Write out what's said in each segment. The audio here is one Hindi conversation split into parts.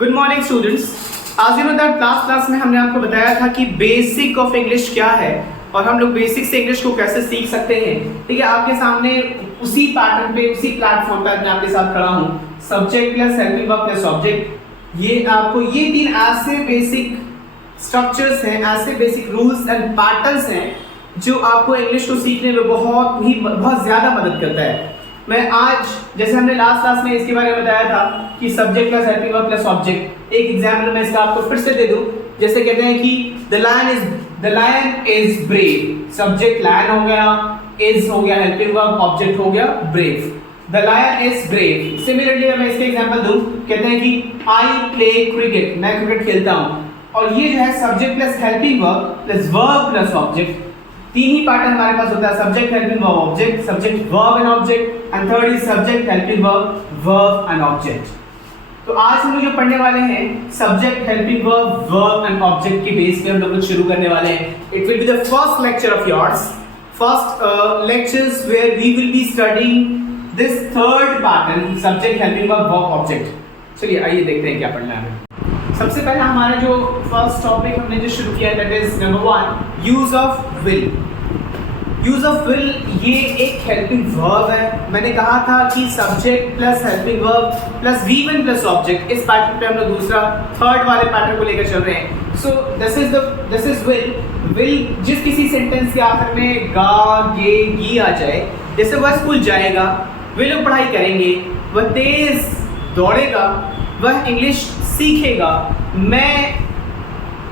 Good morning students. आज you know that last class में हमने आपको बताया था कि बेसिक ऑफ इंग्लिश क्या है और हम लोग बेसिक से इंग्लिश को कैसे सीख सकते हैं। ठीक है, आपके सामने उसी पैटर्न पे उसी प्लेटफॉर्म पर मैं आपके साथ खड़ा हूँ। Subject plus helping verb plus object, ये आपको ये तीन ऐसे बेसिक स्ट्रक्चर्स हैं, ऐसे बेसिक रूल्स एंड पैटर्न्स हैं जो आपको इंग्लिश को सीखने में बहुत ज़्यादा मदद करता है। मैं आज जैसे हमने लास्ट क्लास में इसके बारे में बताया था कि subject plus helping verb plus object, एक एग्जाम्पल मैं इसका आपको फिर से दे दूं। जैसे कहते हैं कि the lion is brave, subject lion हो गया, इज हो गया हेल्पिंग वर्ब, ऑब्जेक्ट हो गया brave. The lion is brave. Similarly मैं इसका एग्जांपल दूं, कहते हैं कि आई प्ले क्रिकेट, मैं क्रिकेट खेलता हूं। और ये जो है subject plus helping verb plus object, तीन ही पैटर्न हमारे पास होता है, subject helping verb object, subject verb and object, and third is subject helping verb and object. तो आज हम लोग जो पढ़ने वाले हैं subject helping verb and object के बेस पे हम लोग शुरू करने वाले हैं। It will be the first lecture of yours, first lectures where we will be studying this third pattern, subject helping verb object. चलिए आइए देखते हैं क्या पढ़ना है। सबसे पहले हमारा जो फर्स्ट टॉपिक हमने जो शुरू किया that is number 1, use of will. Use of will ये एक हेल्पिंग वर्ब है। मैंने कहा था कि subject plus helping verb plus V1 plus object, इस पैटर्न पे हम लोग दूसरा थर्ड वाले पैटर्न को लेकर चल रहे हैं। So this is will. Will जिस किसी सेंटेंस के आखिर में गा गे गी आ जाए, जैसे वह स्कूल जाएगा, वे लोग पढ़ाई करेंगे, वह तेज दौड़ेगा, वह इंग्लिश सीखेगा, मैं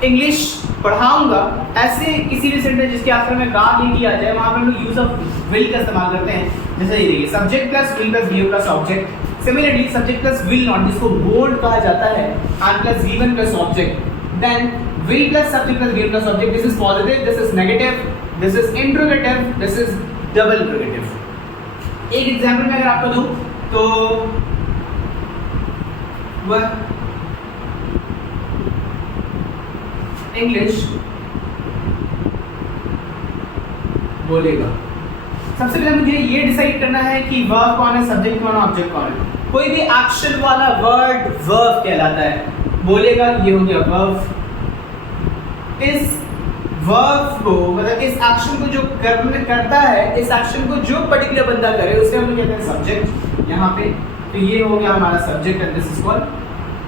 इंग्लिश पढ़ाऊंगा, ऐसे किसी भी सेंटेंस जिसके आखिर में गा गी आ जाए वहां पर हम लोग यूज ऑफ विल का इस्तेमाल करते हैं। जैसे ये देखिए, subject plus will plus V plus object. Similarly subject plus will not, जिसको बोल्ड कहा जाता है, and plus V1 plus object, then will plus subject plus V plus object. This is positive, this is negative, this is interrogative, this is double interrogative. एक एग्जांपल मैं अगर आपको दूं तो वह इंग्लिश बोलेगा। सबसे पहले मुझे ये डिसाइड करना है कि वर्ब कौन है, सब्जेक्ट कौन है, ऑब्जेक्ट कौन है। कोई भी एक्शन वाला वर्ड वर्ब कहलाता है। बोलेगा ये हो गया वर्ब। इस वर्ब को मतलब इस एक्शन को जो करता है, इस एक्शन को जो पर्टिकुलर बंदा करे उसे हम लोग कहते हैं सब्जेक्ट यहाँ पे। तो ये हो गया हमारा subject and this is called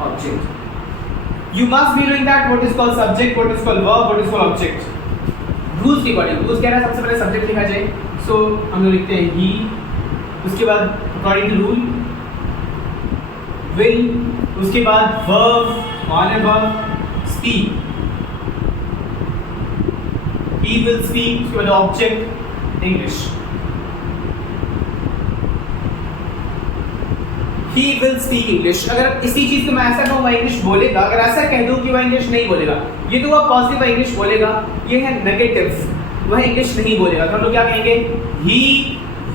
object. You must be knowing that what is called subject, what is called verb, what is called object. Rules के according, rules कह रहा है सबसे पहले subject लिखा जाए, so हम लोग लिखते हैं he, उसके बाद according to rule will, उसके बाद verb, कौन है verb, speak, he will speak, उसके बाद object English, he will speak English। अगर इसी चीज को मैं ऐसा कहूँ वह इंग्लिश बोलेगा, अगर ऐसा कह दूं कि वह इंग्लिश नहीं बोलेगा, ये तो वह पॉजिटिव इंग्लिश बोलेगा, ये है नेगेटिव, वह इंग्लिश नहीं बोलेगा। तो हम लोग क्या कहेंगे, he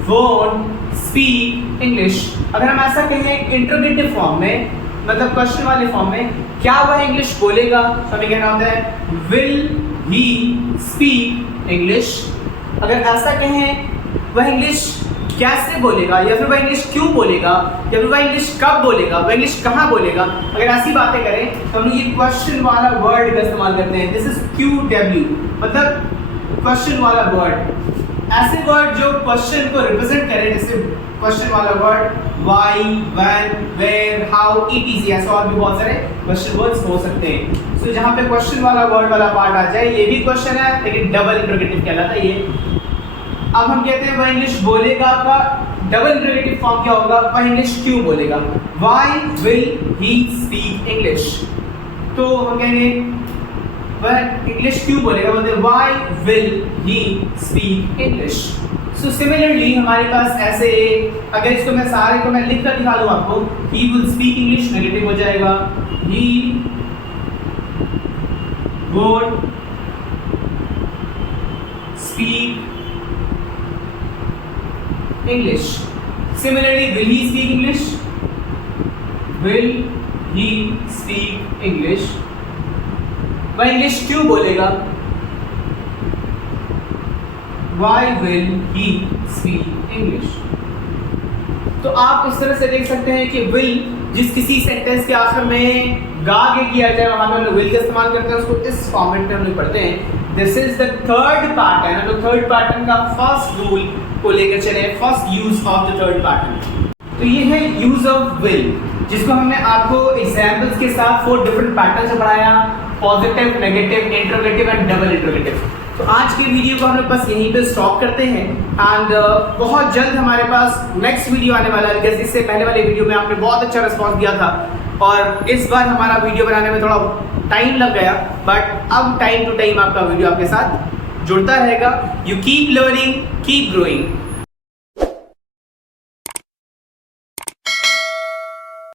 won't speak English। अगर हम ऐसा कहें इंट्रोगेटिव फॉर्म में, मतलब क्वेश्चन वाले फॉर्म में, क्या वह इंग्लिश बोलेगा, तो हमें कहना होता है will he speak English। अगर ऐसा कहें वह इंग्लिश कैसे बोलेगा, या फिर वह इंग्लिश क्यों बोलेगा, या फिर वह इंग्लिश कब बोलेगा, वह इंग्लिश कहाँ बोलेगा, अगर ऐसी बातें करें तो हम ये क्वेश्चन वाला वर्ड का इस्तेमाल करते हैं। दिस इज QW, मतलब क्वेश्चन वाला वर्ड। ऐसे वर्ड जो क्वेश्चन को रिप्रेजेंट करें, जैसे क्वेश्चन वाला word why, when, where, how, etc, ऐसे और भी बहुत सारे क्वेश्चन वर्ड्स हो सकते हैं। सो जहाँ पे क्वेश्चन वाला वर्ड वाला पार्ट आ जाए, ये भी क्वेश्चन है लेकिन डबल इंट्रोगेटिव कहलाता है ये। अब हम कहते हैं वह इंग्लिश बोलेगा का डबल इंट्रोगेटिव फॉर्म क्या होगा, वह इंग्लिश क्यों बोलेगा, Why will he speak English। तो हम कहेंगे वह इंग्लिश क्यों बोलेगा, बोलते हैं Why will he speak English। So similarly हमारे पास ऐसे, अगर इसको मैं सारे को मैं लिख कर दिखा दूं आपको, he will speak English negative हो जाएगा, he would speak English। Similarly, will he speak English? Will he speak English? वह इंग्लिश क्यों बोलेगा, Why will he speak English। तो आप इस तरह से देख सकते हैं कि will जिस किसी सेंटेंस के आखिर में गा के किया जाए वहां पे हम लोग विल का इस्तेमाल करते हैं, उसको इस फॉर्मेट में हम लोग पढ़ते हैं। This is the third pattern. हम लोग थर्ड पैटर्न का फर्स्ट रूल को लेकर चले, first use of the third pattern. तो ये है यूज ऑफ विल, जिसको हमने आपको एग्जांपल्स के साथ 4 डिफरेंट पैटर्न से पढ़ाया, positive, negative, interrogative and double interrogative. तो आज के वीडियो को हम लोग बस यहीं पे स्टॉप करते हैं एंड बहुत जल्द हमारे पास नेक्स्ट वीडियो आने वाला है। जैसे इससे पहले वाले वीडियो में आपने बहुत अच्छा रिस्पॉन्स दिया था और इस बार हमारा वीडियो बनाने में थोड़ा टाइम लग गया, बट अब टाइम टू टाइम आपका वीडियो आपके साथ जुड़ता रहेगा। You keep learning, keep growing.